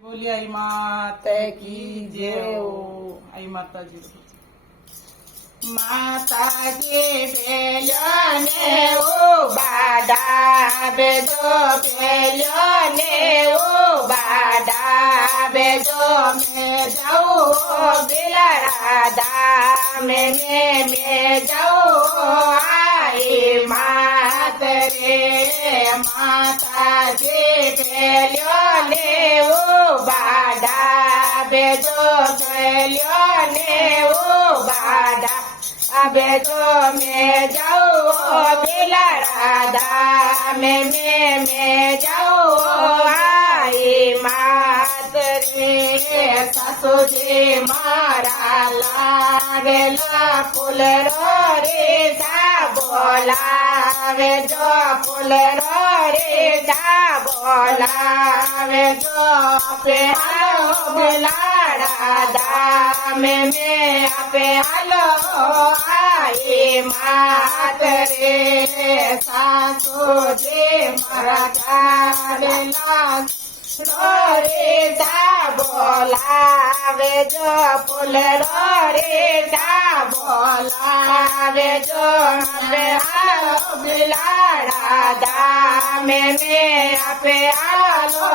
बोली आई माता की जय हो। आई माता जी माताजी बेलने ओ बाडा बेदो बेलने ओ बाडा बेदो में जाओ बिलरादा में जाओ आई मात रे माताजी बेलने ओ बाडा बेदो बेलने ओ बाडा अबे तो मैं जाऊँ बिला राधा में जाऊँ आई मात रे सासू जी मारा लावेला फूल रे जा बोलावे जो फूल रे जा बोलावे जो पे हालो बिला राधा में पे हालो आई मात रे सासू जी मारा गावेला रे जा बोलावे जो फूल रे जा बोलावे जो पे आलो बिलाड़ा दाम में पे आलो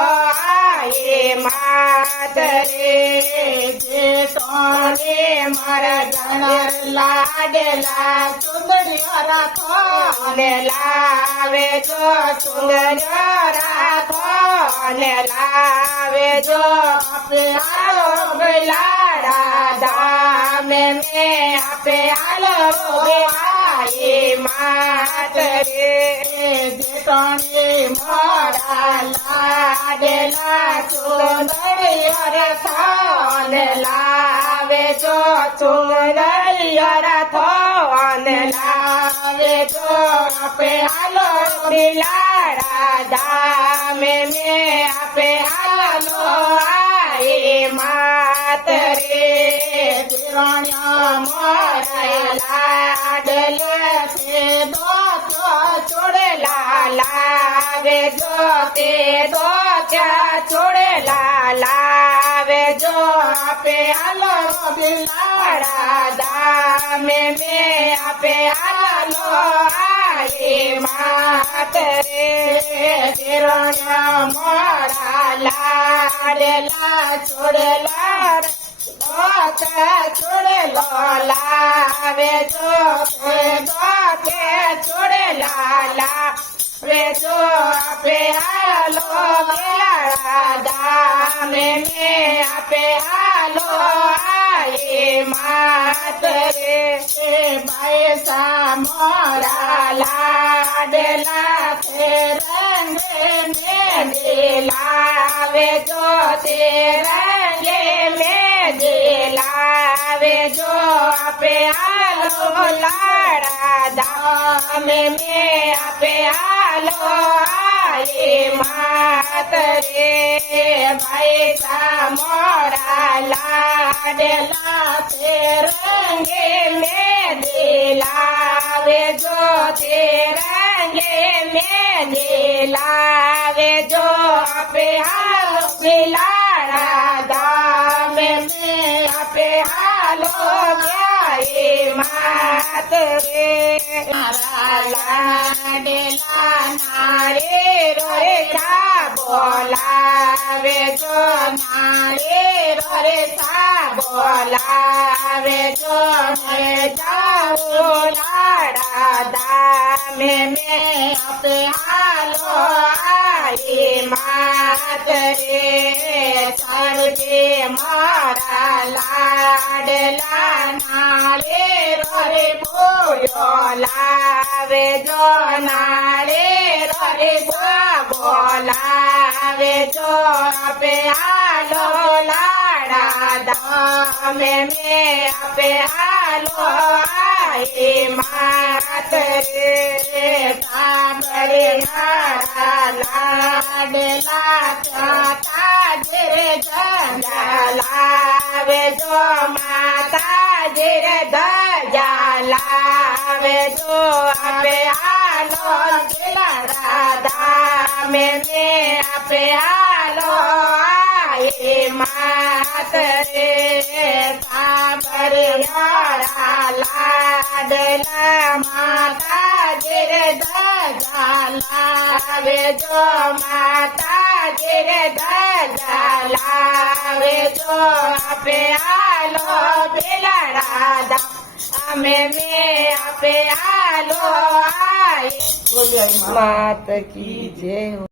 आई मात रे जे तोरे मारा जनर लाडला चुंदरिया थोने लावे जो चुंदरिया थोने लावे जो पे आलो बिलाड़ा दाम में पे आलो आई मात रे जेठोनी मोरा लाडला चुंदरिया थोने लावे जो चुंदरिया थोने लावे जो पे आलो बिलाड़ा दाम में पे आलो आई मात रे तिरण्या मोरा लाडले से दो छोड़े लावे जो ते दो छोड़े लावे जो पे आलो बिलाड़ा दाम में पे आलो आई मात रे तिरण्या मोरा लाडला छोड़ला छोड़े लावे जो छोड़े लाला वे जो पे आलो दाम में पे आलो आई मात रे भैसा मोरा लाडला रंग में दिलावे जो रंगे में दिलावे जो पे आलो लाड़ा दाम में पे आलो आई मात रे भैसा मोरा लाडला रंगे में दिलावे जो रंगे में दिलावे जो पे आलो बिलाड़ा दाम में पे आलो आई मात रे मारा लाडला नारे रे जा बोलावे जो नारे रे जा बोलावे जो मैं जाऊँ लाड़ा दाम में पे आलो आई मात रे सबके मारा लाडला नारे रे बोलो लावे जो नारे रे बोलावे जो पे आलो लाड़ा दाम में पे आलो आई मात रे तांबरे नारा लाडला चाता जे लावे जो माता जे लावे जो पे आलो दिला राधा में पे आलो આયે માત રે સાંભળ્યા લાડલા માતાજી રે ધજા લાવે જો માતાજી રે ધજા લાવે જો આપે આલો બેલડા અમે આપે આલો આય બોલ્યો માત કી જય.